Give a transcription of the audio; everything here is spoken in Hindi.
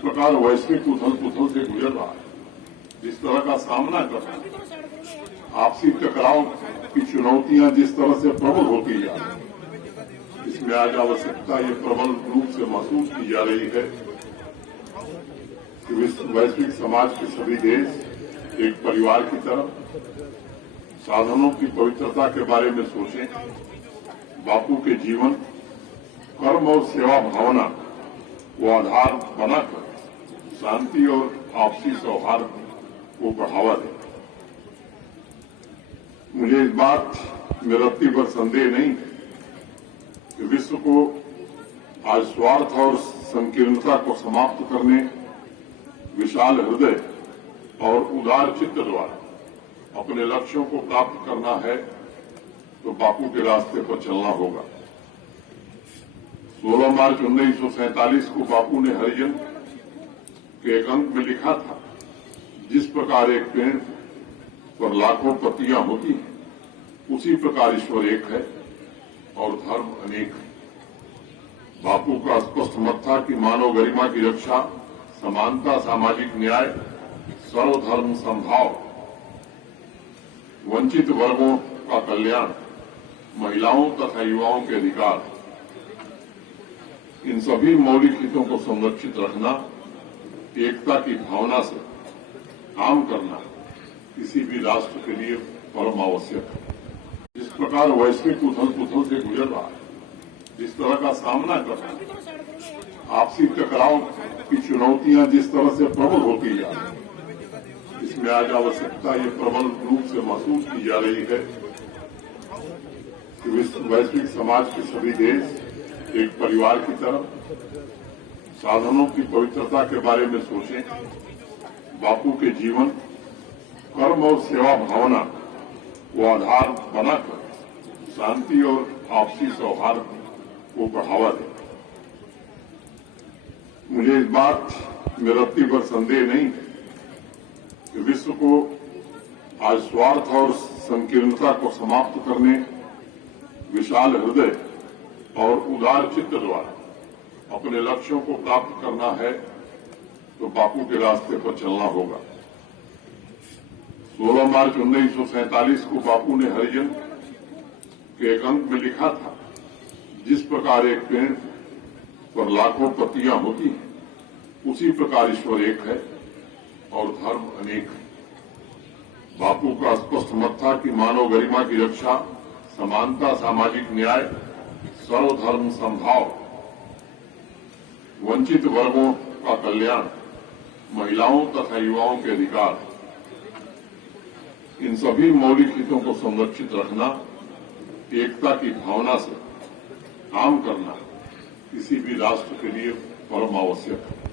प्रकार वैश्विक उथल पुथल से गुजर रहा है, जिस तरह का सामना कर रहा है, आपसी टकराव की चुनौतियां जिस तरह से प्रबल होती जा रही है, इसमें आज आवश्यकता ये प्रबल रूप से महसूस की जा रही है कि वैश्विक समाज के सभी देश एक परिवार की तरह साधनों की पवित्रता के बारे में सोचें, बापू के जीवन, कर्म और सेवा भावना को आधार बनाकर शांति और आपसी सौहार्द को बढ़ावा दें। मुझे इस बात में रत्ती भर संदेह नहीं है कि विश्व को आज स्वार्थ और संकीर्णता को समाप्त करने, विशाल हृदय और उदार चित्त द्वारा अपने लक्ष्यों को प्राप्त करना है तो बापू के रास्ते पर चलना होगा। 16 मार्च 1947 को बापू ने हरिजन के एक अंक में लिखा था, जिस प्रकार एक पेड़ पर लाखों पत्तियां होती हैं, उसी प्रकार ईश्वर एक है और धर्म अनेक है। बापू का स्पष्ट मत था कि मानव गरिमा की रक्षा, समानता, सामाजिक न्याय, सर्वधर्म समभाव, वंचित वर्गों का कल्याण, महिलाओं तथा युवाओं के अधिकार, इन सभी मौलिक हितों को संरक्षित रखना, एकता की भावना से काम करना किसी भी राष्ट्र के लिए परम आवश्यक है। जिस प्रकार वैश्विक उथल पुथल से गुजर रहा है, जिस तरह का सामना कर रहा है, आपसी टकराव की चुनौतियां जिस तरह से प्रबल होती जा रही है, इसमें आज आवश्यकता ये प्रबल रूप से महसूस की जा रही है कि वैश्विक समाज के सभी देश एक परिवार की तरह साधनों की पवित्रता के बारे में सोचें, बापू के जीवन, कर्म और सेवा भावना को आधार बनाकर शांति और आपसी सौहार्द को बढ़ावा दें। मुझे इस बात में रत्ती भर संदेह नहीं है कि विश्व को आज स्वार्थ और संकीर्णता को समाप्त करने, विशाल हृदय और उदार चित्त द्वारा अपने लक्ष्यों को प्राप्त करना है तो बापू के रास्ते पर चलना होगा। 16 मार्च 1947 को बापू ने हरिजन के एक अंक में लिखा था, जिस प्रकार एक पेड़ पर लाखों पत्तियां होती हैं, उसी प्रकार ईश्वर एक है और धर्म अनेक है। बापू का स्पष्ट मत था कि मानव गरिमा की रक्षा, समानता, सामाजिक न्याय, सर्वधर्म समभाव, वंचित वर्गों का कल्याण, महिलाओं तथा युवाओं के अधिकार, इन सभी मौलिक हितों को संरक्षित रखना, एकता की भावना से काम करना किसी भी राष्ट्र के लिए परम आवश्यक है।